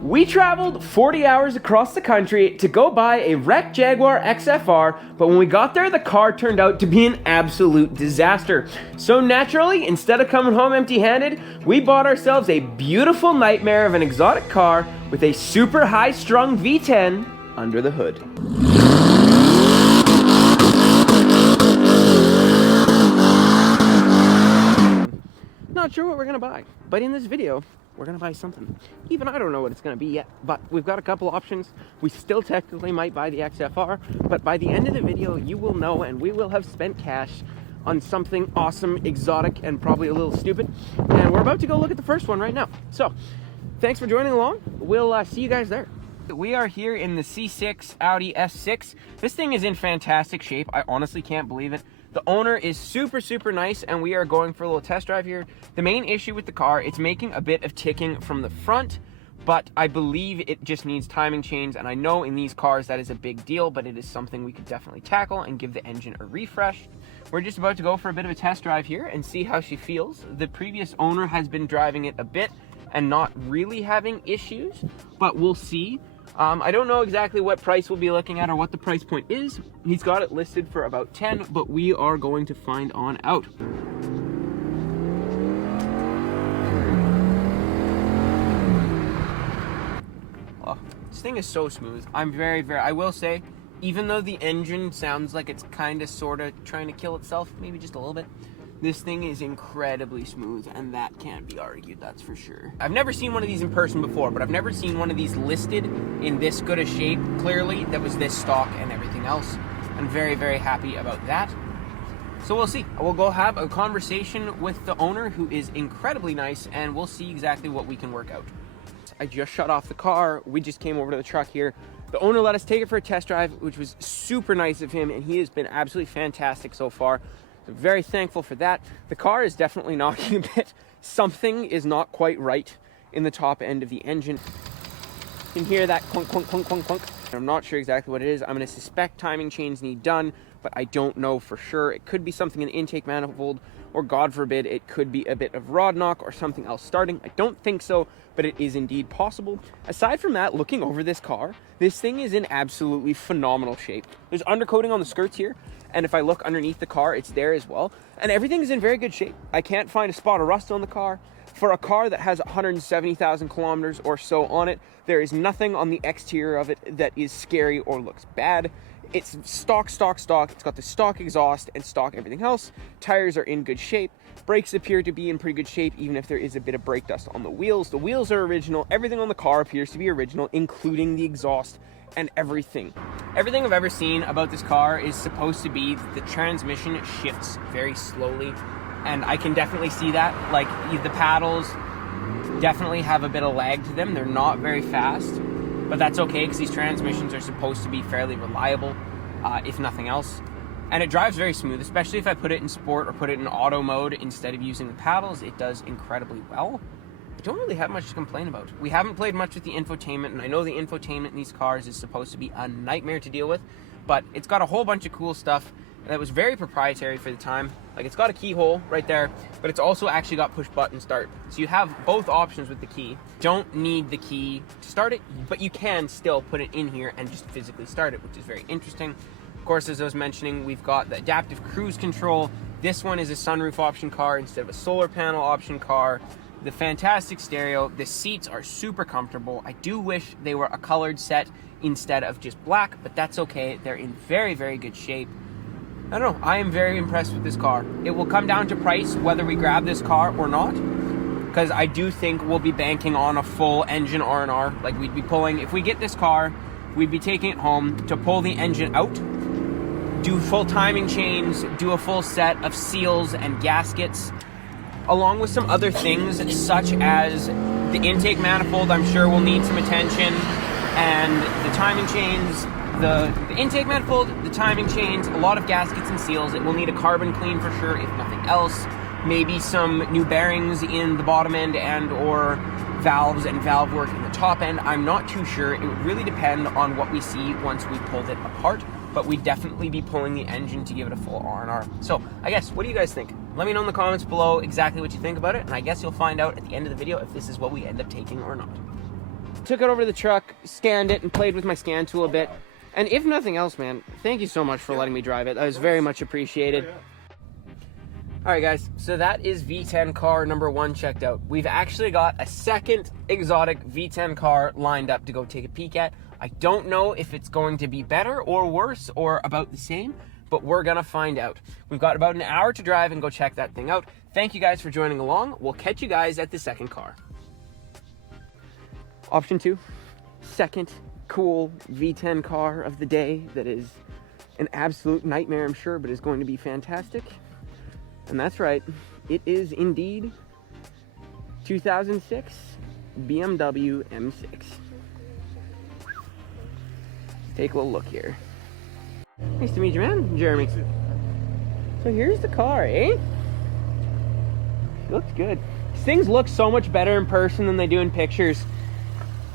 We traveled 40 hours across the country to go buy a wrecked Jaguar XFR, but when we got there, the car turned out to be an absolute disaster. So naturally, instead of coming home empty-handed, we bought ourselves a beautiful nightmare of an exotic car with a super high-strung V10 under the hood. Not sure what we're gonna buy, but in this video, we're gonna buy something. Even I don't know what it's gonna be yet, but we've got a couple options. We still technically might buy the XFR, but by the end of the video, you will know and we will have spent cash on something awesome, exotic, and probably a little stupid. And we're about to go look at the first one right now. So, thanks for joining along. We'll see you guys there. We are here in the C6 Audi S6. This thing is in fantastic shape. I honestly can't believe it. The owner is super nice, and we are going for a little test drive here. The main issue with the car, it's making a bit of ticking from the front, but I believe it just needs timing chains, and I know in these cars that is a big deal, but it is something we could definitely tackle and give the engine a refresh. We're just about to go for a bit of a test drive here and see how she feels. The previous owner has been driving it a bit and not really having issues, but we'll see. I don't know exactly what price we'll be looking at or what the price point is. He's got it listed for about 10, but we are going to find on out. Oh, this thing is so smooth. I'm I will say, even though the engine sounds like it's kind of sort of trying to kill itself, maybe just a little bit, this thing is incredibly smooth, and that can't be argued, that's for sure. I've never seen one of these in person before, but I've never seen one of these listed in this good a shape. Clearly, that was this stock and everything else. I'm very happy about that. So we'll see. We'll go have a conversation with the owner, who is incredibly nice, and we'll see exactly what we can work out. I just shut off the car. We just came over to the truck here. The owner let us take it for a test drive, which was super nice of him, and he has been absolutely fantastic so far. So very thankful for that. The car is definitely knocking a bit. Something is not quite right in the top end of the engine. You can hear that clunk, clunk, clunk, clunk, clunk. I'm not sure exactly what it is. I'm going to suspect timing chains need done, but I don't know for sure. It could be something in the intake manifold, or God forbid, it could be a bit of rod knock or something else starting. I don't think so, but it is indeed possible. Aside from that, looking over this car, this thing is in absolutely phenomenal shape. There's undercoating on the skirts here, and if I look underneath the car, it's there as well. And everything is in very good shape. I can't find a spot of rust on the car. For a car that has 170,000 kilometers or so on it, there is nothing on the exterior of it that is scary or looks bad. It's stock. It's got the stock exhaust and stock everything else. Tires are in good shape. Brakes appear to be in pretty good shape, even if there is a bit of brake dust on the wheels. The wheels are original. Everything on the car appears to be original, including the exhaust and everything. Everything I've ever seen about this car is supposed to be that the transmission shifts very slowly, and I can definitely see that. Like, the paddles definitely have a bit of lag to them. They're not very fast, but that's okay, because these transmissions are supposed to be fairly reliable, if nothing else. And it drives very smooth, especially if I put it in sport or put it in auto mode instead of using the paddles. It does incredibly well. I don't really have much to complain about. We haven't played much with the infotainment, and I know the infotainment in these cars is supposed to be a nightmare to deal with, but it's got a whole bunch of cool stuff that was very proprietary for the time. Like, it's got a keyhole right there, but it's also actually got push button start. So you have both options with the key. Don't need the key to start it, but you can still put it in here and just physically start it, which is very interesting. Of course, as I was mentioning, we've got the adaptive cruise control. This one is a sunroof option car instead of a solar panel option car. The fantastic stereo. The seats are super comfortable. I do wish they were a colored set instead of just black, but that's okay. They're in very good shape. I don't know. I am very impressed with this car. It will come down to price whether we grab this car or not, because I do think we'll be banking on a full engine R&R. Like, we'd be pulling, if we get this car, we'd be taking it home to pull the engine out, do full timing chains, do a full set of seals and gaskets, along with some other things such as the intake manifold. I'm sure will need some attention, and the timing chains, the intake manifold, the timing chains, a lot of gaskets and seals. It will need a carbon clean for sure, if nothing else. Maybe some new bearings in the bottom end and or valves and valve work in the top end. I'm not too sure. It would really depend on what we see once we pulled it apart, but we'd definitely be pulling the engine to give it a full R&R. So I guess, what do you guys think? Let me know in the comments below exactly what you think about it, and I guess you'll find out at the end of the video if this is what we end up taking or not. took it over to the truck, scanned it, and played with my scan tool a bit. And if nothing else, man, thank you so much for letting me drive it. That was very much appreciated. Alright guys, so that is V10 car number 1 checked out. We've actually got a second exotic V10 car lined up to go take a peek at. I don't know if it's going to be better or worse or about the same, but we're gonna find out. We've got about an hour to drive and go check that thing out. Thank you guys for joining along. We'll catch you guys at the second car. Option 2, second cool V10 car of the day that is an absolute nightmare, I'm sure, but is going to be fantastic. And that's right, it is indeed 2006 BMW M6. Take a little look here. Nice to meet you, man. Jeremy. So here's the car, eh? Looks good. These things look so much better in person than they do in pictures.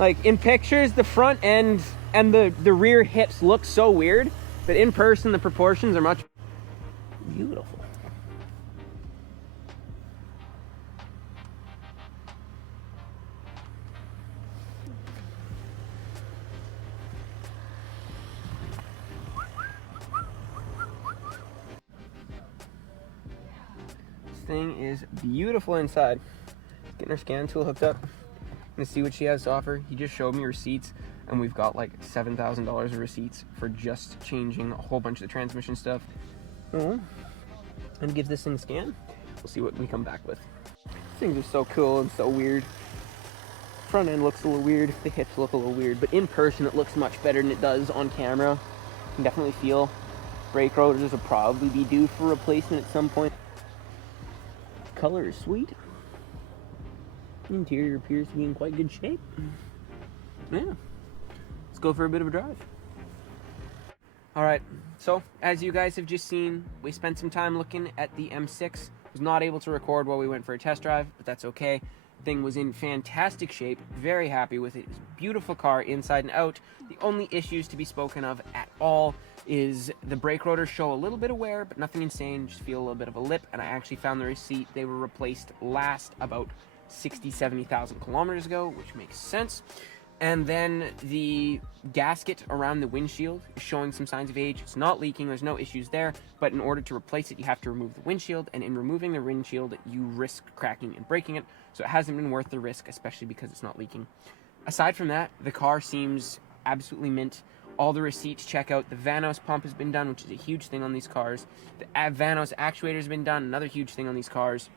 Like, in pictures, the front end and the rear hips look so weird, but in person, the proportions are much beautiful. Thing is beautiful inside. Getting our scan tool hooked up. I'm gonna see what she has to offer. He just showed me receipts, and we've got like $7,000 of receipts for just changing a whole bunch of the transmission stuff. And give this thing a scan. We'll see what we come back with. Things are so cool and so weird. Front end looks a little weird. The hips look a little weird, but in person it looks much better than it does on camera. You can definitely feel brake rotors will probably be due for replacement at some point. Color is sweet. Interior appears to be in quite good shape. Yeah, let's go for a bit of a drive. Alright, so as you guys have just seen, we spent some time looking at the M6. Was not able to record while we went for a test drive, but that's okay. Thing was in fantastic shape, very happy with it. It's a beautiful car inside and out. The only issues to be spoken of at all is the brake rotors show a little bit of wear, but nothing insane, just feel a little bit of a lip. And I actually found the receipt. They were replaced last about 60,000-70,000 kilometers ago, which makes sense. And then the gasket around the windshield is showing some signs of age. It's not leaking, there's no issues there, but in order to replace it, you have to remove the windshield, and in removing the windshield, you risk cracking and breaking it, so it hasn't been worth the risk, especially because it's not leaking. Aside from that, the car seems absolutely mint. All the receipts check out. The Vanos pump has been done, which is a huge thing on these cars. The Vanos actuator has been done, another huge thing on these cars.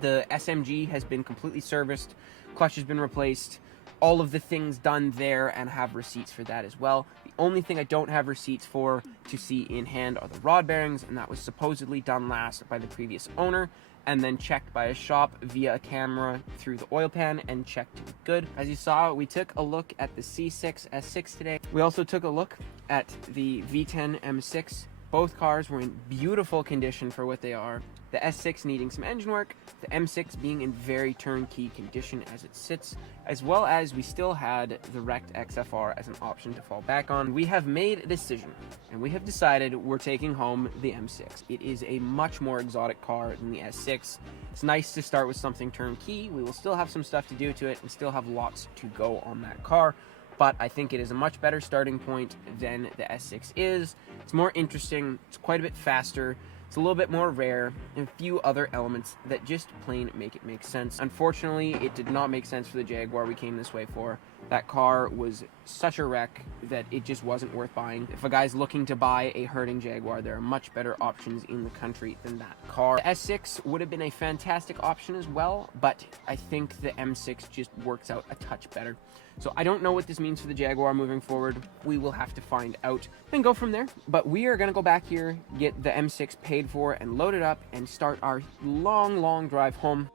The SMG has been completely serviced. Clutch has been replaced. All of the things done there, and have receipts for that as well. The only thing I don't have receipts for to see in hand are the rod bearings, and that was supposedly done last by the previous owner, and then checked by a shop via a camera through the oil pan and checked to be good. As you saw, we took a look at the C6 S6 today. We also took a look at the V10 M6. Both cars were in beautiful condition for what they are. The S6 needing some engine work, the M6 being in very turnkey condition as it sits, as well as we still had the wrecked XFR as an option to fall back on. We have made a decision, and we have decided we're taking home the M6. It is a much more exotic car than the S6. It's nice to start with something turnkey. We will still have some stuff to do to it and still have lots to go on that car, but I think it is a much better starting point than the S6 is. It's more interesting, it's quite a bit faster, it's a little bit more rare, and a few other elements that just plain make it make sense. Unfortunately, it did not make sense for the Jaguar we came this way for. That car was such a wreck that it just wasn't worth buying. If a guy's looking to buy a hurting Jaguar, there are much better options in the country than that car. The S6 would have been a fantastic option as well, but I think the M6 just works out a touch better. So I don't know what this means for the Jaguar moving forward. We will have to find out and go from there. But we are gonna go back here, get the M6 paid for and loaded up, and start our long drive home.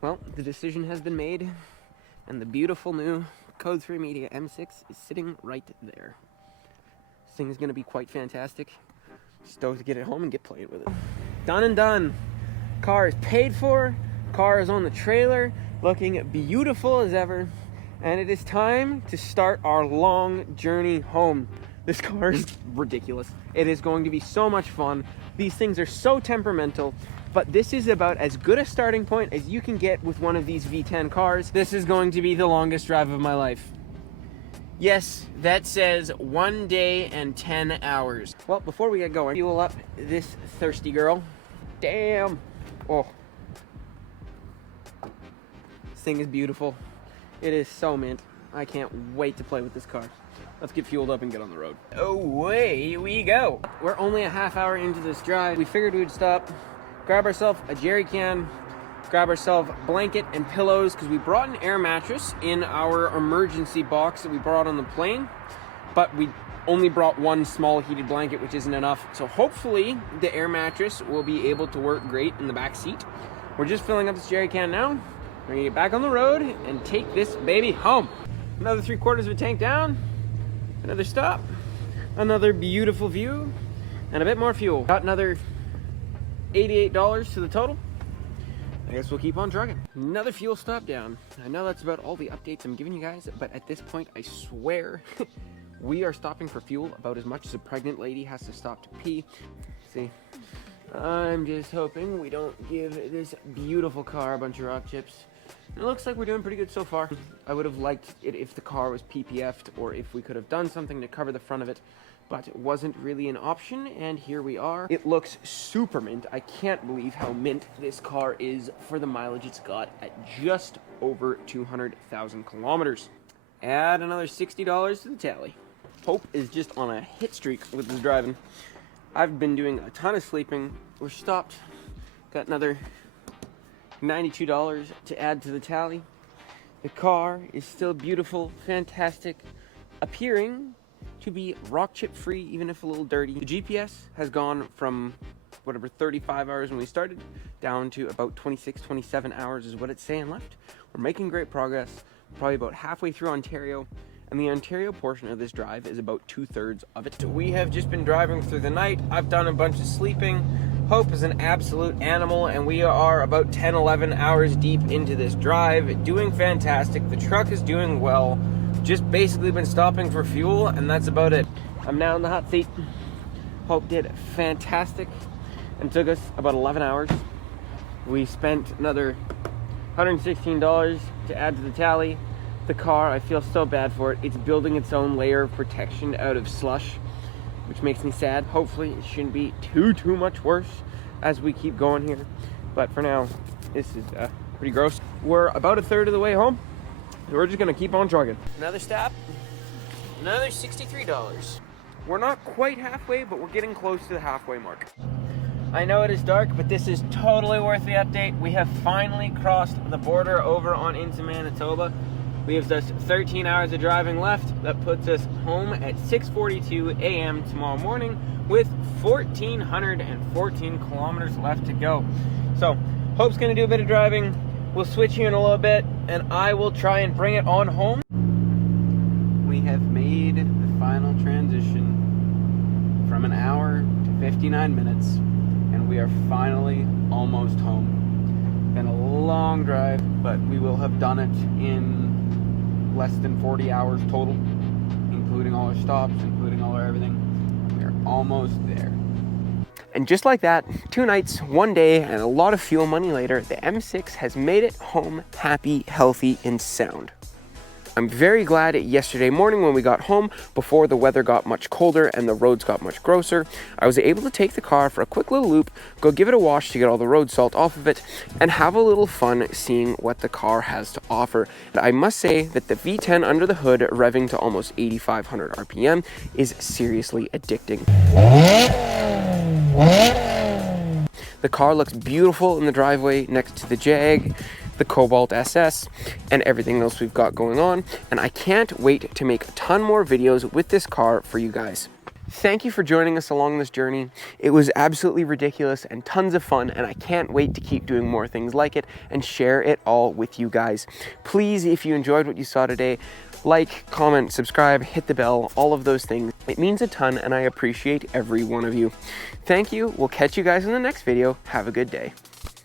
Well, the decision has been made, and the beautiful new Code 3 Media M6 is sitting right there. This thing is gonna be quite fantastic. Stoked to get it home and get playing with it. Done and done. Car is paid for, car is on the trailer, looking beautiful as ever. And it is time to start our long journey home. This car is ridiculous. It is going to be so much fun. These things are so temperamental, but this is about as good a starting point as you can get with one of these V10 cars. This is going to be the longest drive of my life. Yes, that says 1 day and 10 hours. Well, before we get going, fuel up this thirsty girl. Damn. Oh. This thing is beautiful. It is so mint. I can't wait to play with this car. Let's get fueled up and get on the road. Away we go. We're only a half hour into this drive. We figured we'd stop, grab ourselves a jerry can, grab ourselves a blanket and pillows, because we brought an air mattress in our emergency box that we brought on the plane, but we only brought one small heated blanket, which isn't enough. So hopefully the air mattress will be able to work great in the back seat. We're just filling up this jerry can now. We're gonna get back on the road and take this baby home. Another 3/4 of a tank down, another stop, another beautiful view, and a bit more fuel. Got another $88 to the total. I guess we'll keep on trucking. Another fuel stop down. I know that's about all the updates I'm giving you guys, but at this point, I swear, we are stopping for fuel about as much as a pregnant lady has to stop to pee. See, I'm just hoping we don't give this beautiful car a bunch of rock chips. It looks like we're doing pretty good so far. I would have liked it if the car was PPF'd, or if we could have done something to cover the front of it, but it wasn't really an option, and here we are. It looks super mint. I can't believe how mint this car is for the mileage it's got at just over 200,000 kilometers. Add another $60 to the tally. Hope is just on a hit streak with his driving. I've been doing a ton of sleeping. We're stopped. Got another $92 to add to the tally. The car is still beautiful, fantastic, appearing to be rock chip free, even if a little dirty. The GPS has gone from whatever 35 hours when we started down to about 26, 27 hours is what it's saying left. We're making great progress, probably about halfway through Ontario, and the Ontario portion of this drive is about 2/3 of it. We have just been driving through the night. I've done a bunch of sleeping. Hope is an absolute animal, and we are about 10, 11 hours deep into this drive, doing fantastic. The truck is doing well. Just basically been stopping for fuel, and that's about it. I'm now in the hot seat. Hope did fantastic, and took us about 11 hours. We spent another $116 to add to the tally. The car, I feel so bad for it. It's building its own layer of protection out of slush, which makes me sad. Hopefully it shouldn't be too much worse as we keep going here. But for now, this is pretty gross. We're about 1/3 of the way home. We're just gonna keep on trucking. Another stop, another $63. We're not quite halfway, but we're getting close to the halfway mark. I know it is dark, but this is totally worth the update. We have finally crossed the border over on into Manitoba. We have just 13 hours of driving left. That puts us home at 6:42 a.m. tomorrow morning with 1,414 kilometers left to go. So, Hope's gonna do a bit of driving. We'll switch here in a little bit, and I will try and bring it on home. We have made the final transition from an hour to 59 minutes, and we are finally almost home. Been a long drive, but we will have done it in less than 40 hours total, including all our stops, including all our everything. We're almost there. And just like that, 2 nights, 1 day, and a lot of fuel money later, the M6 has made it home happy, healthy, and sound. I'm very glad yesterday morning when we got home, before the weather got much colder and the roads got much grosser, I was able to take the car for a quick little loop, go give it a wash to get all the road salt off of it, and have a little fun seeing what the car has to offer. And I must say that the V10 under the hood, revving to almost 8,500 RPM, is seriously addicting. The car looks beautiful in the driveway next to the Jag, the Cobalt SS, and everything else we've got going on, and I can't wait to make a ton more videos with this car for you guys. Thank you for joining us along this journey. It was absolutely ridiculous and tons of fun, and I can't wait to keep doing more things like it and share it all with you guys. Please, if you enjoyed what you saw today, like, comment, subscribe, hit the bell, all of those things. It means a ton, and I appreciate every one of you. Thank you. We'll catch you guys in the next video. Have a good day.